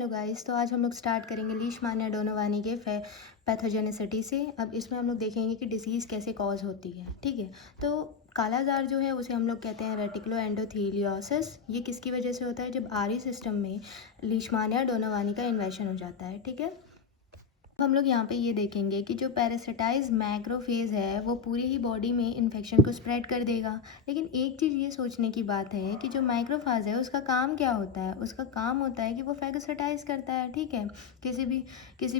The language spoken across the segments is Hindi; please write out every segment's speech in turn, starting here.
Hello guys. तो आज हम लोग स्टार्ट करेंगे लीशमानिया डोनोवानी के पैथोजेनिसिटी से। अब इसमें हम लोग देखेंगे कि डिसीज़ कैसे कॉज होती है। ठीक है, तो काला जार जो है उसे हम लोग कहते हैं रेटिकुलो एंडोथेलियोसिस। ये किसकी वजह से होता है? जब आरी सिस्टम में लीशमानिया डोनोवानी का इन्वेशन हो जाता है। ठीक है, अब हम लोग यहाँ पे ये देखेंगे कि जो पैरासिटाइज मैक्रोफेज है वो पूरी ही बॉडी में इन्फेक्शन को स्प्रेड कर देगा। लेकिन एक चीज़ ये सोचने की बात है कि जो माइक्रोफाज है उसका काम क्या होता है? उसका काम होता है कि वो फैगोसाइटाइज करता है। ठीक है, किसी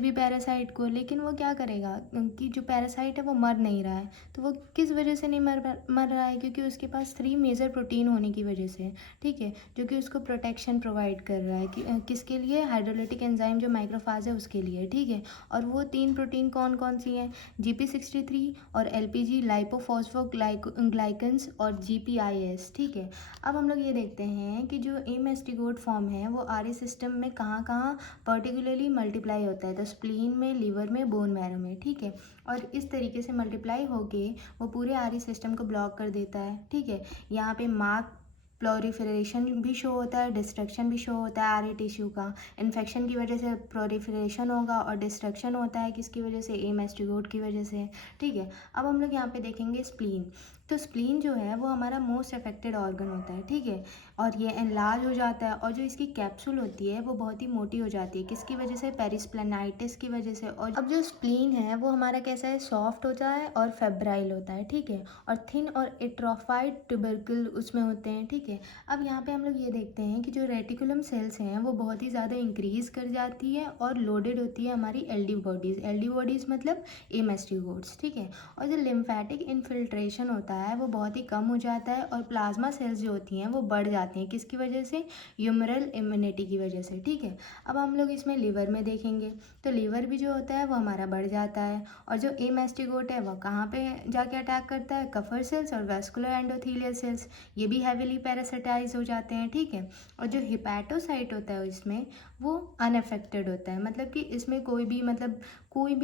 भी पैरासाइट को। लेकिन वो क्या करेगा कि जो पैरासाइट है वो मर नहीं रहा है। तो वो किस वजह से नहीं मर रहा है? क्योंकि उसके पास 3 मेजर प्रोटीन होने की वजह से। ठीक है, जो कि उसको प्रोटेक्शन प्रोवाइड कर रहा है कि किसके लिए? हाइड्रोलिटिक एंजाइम जो माइक्रोफाज है उसके लिए। ठीक है, और वो 3 प्रोटीन कौन कौन सी हैं? GP63 और LPG लाइपोफॉस्फोग्लाइकन्स और GPIS। ठीक है, अब हम लोग ये देखते हैं कि जो एमेस्टिगोट फॉर्म है वो आरी सिस्टम में कहाँ कहाँ पर्टिकुलरली मल्टीप्लाई होता है? तो स्प्लीन में, लीवर में, बोन मैरो में। ठीक है, और इस तरीके से मल्टीप्लाई होके वो पूरे आरी सिस्टम को ब्लॉक कर देता है। ठीक है, यहाँ पे मार्क प्लोरिफरेशन भी शो होता है, डिस्ट्रक्शन भी शो होता है आरी टिश्यू का। इन्फेक्शन की वजह से प्लोरिफरेशन होगा और डिस्ट्रक्शन होता है किसकी वजह से? एमेस्टिगोट की वजह से। ठीक है, अब हम लोग यहाँ पे देखेंगे स्प्लीन। तो स्प्लीन जो है वो हमारा मोस्ट अफेक्टेड ऑर्गन होता है। ठीक है, और ये एनलार्ज हो जाता है और जो इसकी कैप्सूल होती है वो बहुत ही मोटी हो जाती है। किसकी वजह से? पेरिस्प्लेनाइटिस की वजह से। और अब जो स्प्लीन है वो हमारा कैसा है? सॉफ्ट होता है और फेब्राइल होता है। ठीक है, और थिन और एट्रोफाइड ट्यूबरकल उसमें होते हैं। ठीक है, अब यहाँ पे हम लोग ये देखते हैं कि जो रेटिकुलम सेल्स हैं वो बहुत ही ज़्यादा इंक्रीज कर जाती है और लोडेड होती है हमारी एल डी बॉडीज़ मतलब एमेस्टिगोट्स। ठीक है, और जो लिम्फेटिक इन्फिल्ट्रेशन होता है वो बहुत ही कम हो जाता है और प्लाज्मा सेल्स जो होती हैं वो बढ़ जाती हैं। किसकी वजह से? ह्यूमरल इम्यूनिटी की वजह से। ठीक है, अब हम लोग इसमें लीवर में देखेंगे तो लीवर भी जो होता है वो हमारा बढ़ जाता है। और जो एमेस्टिगोट है वो कहाँ पे जाके अटैक करता है? कफर सेल्स और वेस्कुलर एंडोथेलियल सेल्स, ये भी हैविली पैरासिटाइज हो जाते हैं। ठीक है, और जो हिपैटोसाइट होता है इसमें वो अनअफेक्टेड होता है, मतलब कि इसमें कोई भी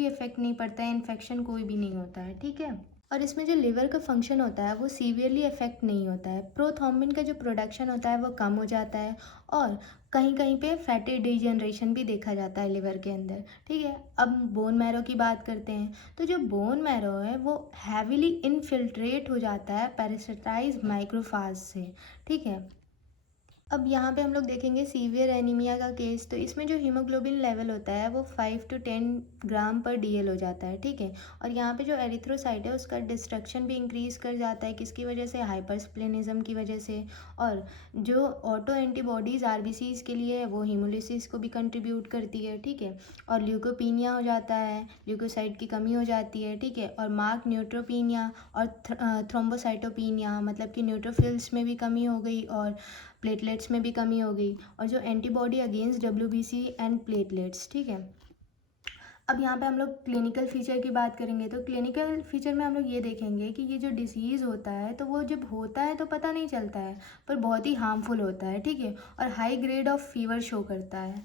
इफेक्ट नहीं पड़ता है, इन्फेक्शन कोई भी नहीं होता है। ठीक है, और इसमें जो लिवर का फंक्शन होता है वो सीवियरली इफेक्ट नहीं होता है। प्रोथ्रोम्बिन का जो प्रोडक्शन होता है वो कम हो जाता है और कहीं कहीं पे फैटी डिजनरेशन भी देखा जाता है लिवर के अंदर। ठीक है, अब बोन मैरो की बात करते हैं। तो जो बोन मैरो है वो हैविली इनफिल्ट्रेट हो जाता है पैरासिटाइज माइक्रोफाज से। ठीक है, अब यहाँ पे हम लोग देखेंगे सीवियर एनीमिया का केस। तो इसमें जो हीमोग्लोबिन लेवल होता है वो 5 to 10 ग्राम पर DL हो जाता है। ठीक है, और यहाँ पे जो एरिथ्रोसाइट है उसका डिस्ट्रक्शन भी इंक्रीज कर जाता है। किसकी वजह से? हाइपरस्प्लेनिज्म की वजह से। और जो ऑटो एंटीबॉडीज़ RBCs के लिए है वो हीमोलिसिस को भी कंट्रीब्यूट करती है। ठीक है, और ल्यूकोपीनिया हो जाता है, ल्यूकोसाइट की कमी हो जाती है। ठीक है, और मार्क न्यूट्रोपीनिया और थ्रोम्बोसाइटोपीनिया, मतलब कि न्यूट्रोफिल्स में भी कमी हो गई और प्लेटलेट्स में भी कमी हो गई। और जो antibody against WBC and platelets. ठीक है, अब यहाँ पे हम लोग क्लिनिकल फीचर की बात करेंगे। तो क्लिनिकल फीचर में हम लोग ये देखेंगे कि ये जो डिसीज़ होता है तो वो जब होता है तो पता नहीं चलता है, पर बहुत ही हार्मफुल होता है। ठीक है, और high grade of fever show करता है।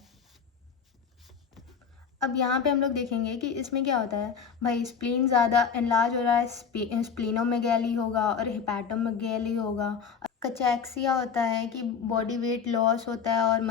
अब यहाँ पे हम लोग देखेंगे कि इसमें क्या होता है। भाई स्प्लीन ज़्यादा एनलार्ज हो रहा है, स्प्लीनोमेगैली होगा और हिपैटोमेगैली होगा। कचैक्सिया होता है कि बॉडी वेट लॉस होता है और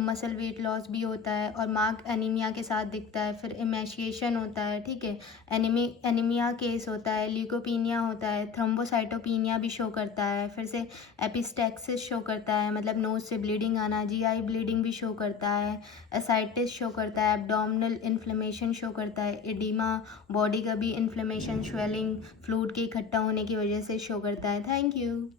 मसल वेट लॉस भी होता है और मार्क एनीमिया के साथ दिखता है। फिर इमेशिएशन होता है। ठीक है, एनीमिया केस होता है, ल्यूकोपीनिया होता है, थ्रोम्बोसाइटोपीनिया भी शो करता है। फिर से एपिस्टैक्सिस शो करता है, मतलब नोज से ब्लीडिंग आना, GI ब्लीडिंग भी शो करता है, एसाइटिस शो करता है, एब्डोमिनल इन्फ्लेमेशन शो करता है, एडिमा, बॉडी का भी इन्फ्लेमेशन, स्वेलिंग, फ्लूइड के इकट्ठा होने की वजह से शो करता है। Thank you.